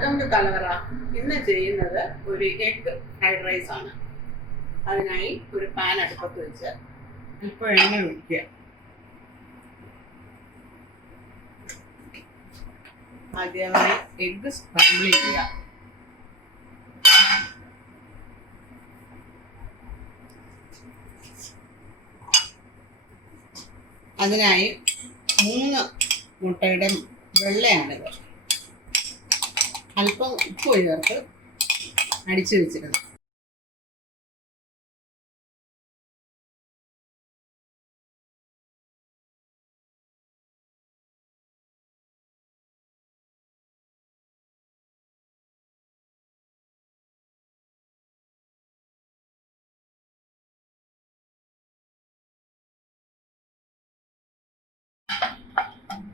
Welcome to കലവറ. ഇന്ന് ചെയ്യുന്നത് ഒരു എഗ് ഫ്രൈഡ് റൈസ് ആണ്. അതിനായി ഒരു പാൻ അടുപ്പത്ത് വെച്ച് ഇപ്പോൾ എണ്ണ ഒഴിക്കുക. ആദ്യമായി എഗ് സ്ക്രാമ്പിൾ ചെയ്യുക. അതിനായി 3 മുട്ടയുടെ വെള്ളയാണിത്. അല്പം ഉപ്പ് ചേർത്ത് അടിച്ചു വെച്ചിരുന്നു.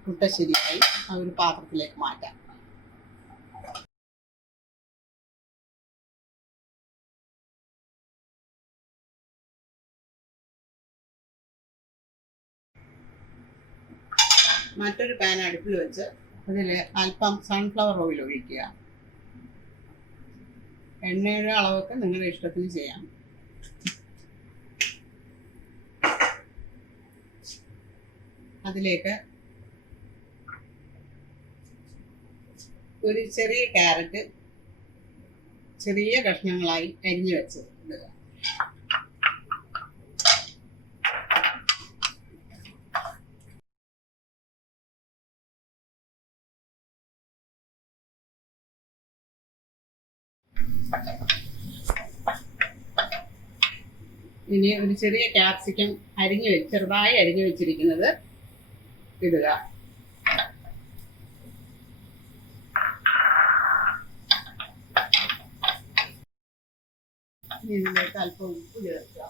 മുട്ട ശരിയായി ആ ഒരു പാത്രത്തിലേക്ക് മാറ്റാം. മറ്റൊരു പാൻ അടുപ്പിൽ വെച്ച് അതിൽ അല്പം സൺഫ്ലവർ ഓയിൽ ഒഴിക്കുക. എണ്ണയുടെ അളവൊക്കെ നിങ്ങളുടെ ഇഷ്ടത്തിന് ചെയ്യാം. അതിലേക്ക് ഒരു ചെറിയ ക്യാരറ്റ് ചെറിയ കഷ്ണങ്ങളായി അരിഞ്ഞു വെച്ച് ഇടുക. ഇനി ഒരു ചെറിയ ക്യാപ്സിക്കം ചെറുതായി അരിഞ്ഞു വെച്ചിരിക്കുന്നത് ഇടുക. ഇതിലേക്ക് അല്പം ഉപ്പ് ചേർക്കുക.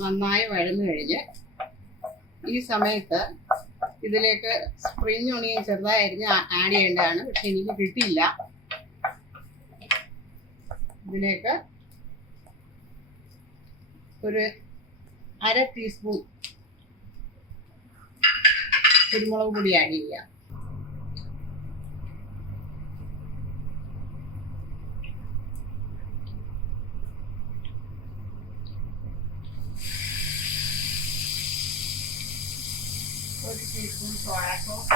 നന്നായി വഴന്നു കഴിഞ്ഞ് ഈ സമയത്ത് ഇതിലേക്ക് സ്പ്രിംഗ് ഒണിയൻ ചെറുതായി അരിഞ്ഞ് ആഡ് ചെയ്യേണ്ടതാണ്. പക്ഷെ എനിക്ക് കിട്ടിയില്ല. ഇതിലേക്ക് ഒരു 1/2 ടീസ്പൂൺ കുരുമുളക് പൊടി ആഡ് ചെയ്യുക. ഒരു ടീസ്പൂൺ സോയാ സോസ്,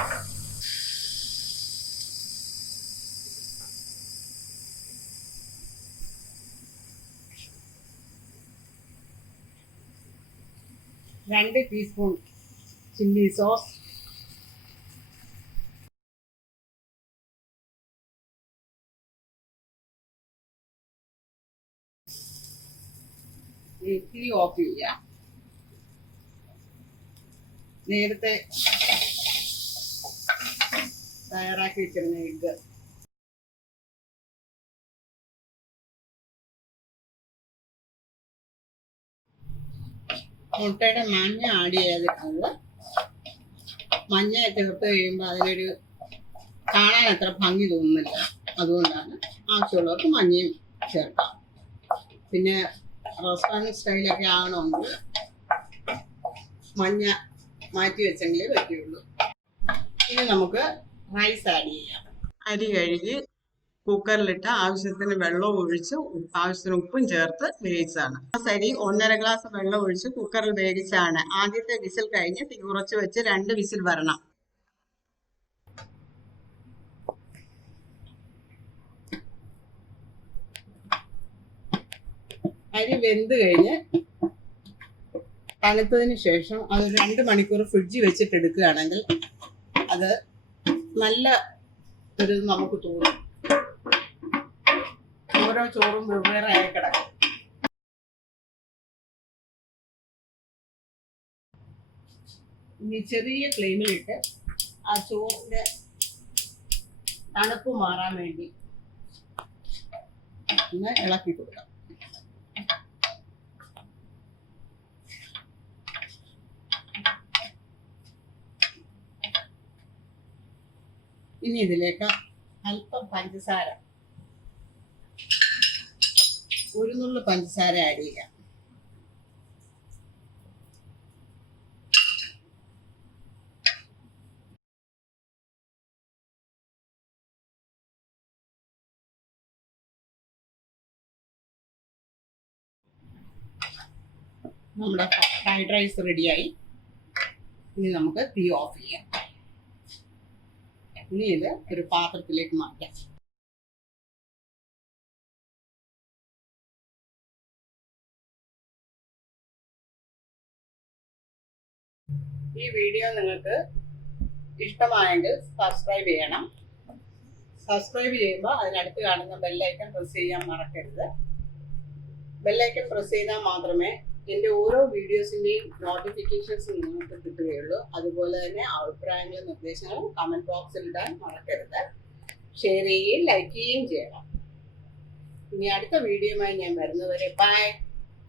രണ്ട് ടീസ്പൂൺ ചില്ലി സോസ്, തീ ഓഫ് ചെയ്യുക. നേരത്തെ തയ്യാറാക്കി വെച്ചിരുന്ന എഗ്ഗ് മുട്ടയുടെ മഞ്ഞ ആഡ് ചെയ്തിട്ടുള്ളത്. മഞ്ഞ ചേർത്ത് കഴിയുമ്പോൾ അതിനൊരു കാണാൻ അത്ര ഭംഗി തോന്നുന്നില്ല. അതുകൊണ്ടാണ് ആവശ്യമുള്ളവർക്ക് മഞ്ഞയും ചേർക്കാം. പിന്നെ റെസ്റ്റോറൻറ്റ് സ്റ്റൈലൊക്കെ ആവണമെങ്കിൽ മഞ്ഞ മാറ്റി വെച്ചെങ്കിലേ പറ്റുള്ളൂ. ഇനി നമുക്ക് റൈസ് ആഡ് ചെയ്യാം. അരി കഴുകി കുക്കറിലിട്ട് ആവശ്യത്തിന് വെള്ളം ഒഴിച്ച് ആവശ്യത്തിന് ഉപ്പും ചേർത്ത് വേവിച്ചതാണ്. അരി 1.5 ഗ്ലാസ് വെള്ളം ഒഴിച്ച് കുക്കറിൽ വേവിച്ചാണ്. ആദ്യത്തെ വിസിൽ കഴിഞ്ഞ് തീ കുറച്ച് വെച്ച് 2 വിസിൽ വരണം. അരി വെന്ത് കഴിഞ്ഞ് തണുത്തതിന് ശേഷം അത് 2 മണിക്കൂർ ഫ്രിഡ്ജിൽ വെച്ചിട്ട് എടുക്കുകയാണെങ്കിൽ അത് നല്ല ഒരു നമുക്ക് തോന്നും. ഓരോ ചോറും വെവ്വേറെ ആയി കിടക്കും. ഇനി ചെറിയ ഫ്ലെയിമിലിട്ട് ആ ചോറിന്റെ തണുപ്പ് മാറാൻ വേണ്ടി ഒന്ന് ഇളക്കി കൊടുക്കാം. ഇനി ഇതിലേക്ക് അല്പം പഞ്ചസാര ഒരു നുള്ളു പഞ്ചസാര ആഡ് ചെയ്യാം. നമ്മുടെ ഫ്രൈഡ് റൈസ് റെഡിയായി. ഇനി നമുക്ക് തീ ഓഫ് ചെയ്യാം. ഇനി ഇത് ഒരു പാത്രത്തിലേക്ക് മാറ്റാം. ഈ വീഡിയോ നിങ്ങൾക്ക് ഇഷ്ടമായെങ്കിൽ സബ്സ്ക്രൈബ് ചെയ്യണം. സബ്സ്ക്രൈബ് ചെയ്യുമ്പോൾ അതിനടുത്ത് കാണുന്ന ബെല്ലൈക്കൺ പ്രസ് ചെയ്യാൻ മറക്കരുത്. ബെല്ലൈക്കൺ പ്രസ് ചെയ്താൽ മാത്രമേ എൻ്റെ ഓരോ വീഡിയോസിൻ്റെയും നോട്ടിഫിക്കേഷൻസ് നിങ്ങൾക്ക് കിട്ടുകയുള്ളൂ. അതുപോലെ തന്നെ അഭിപ്രായങ്ങളും നിർദ്ദേശങ്ങളും കമൻറ്റ് ബോക്സിൽ ഇടാൻ മറക്കരുത്. ഷെയർ ചെയ്യുകയും ലൈക്ക് ചെയ്യുകയും ചെയ്യണം. ഇനി അടുത്ത വീഡിയോയുമായി ഞാൻ വരുന്നവരെ ബൈ.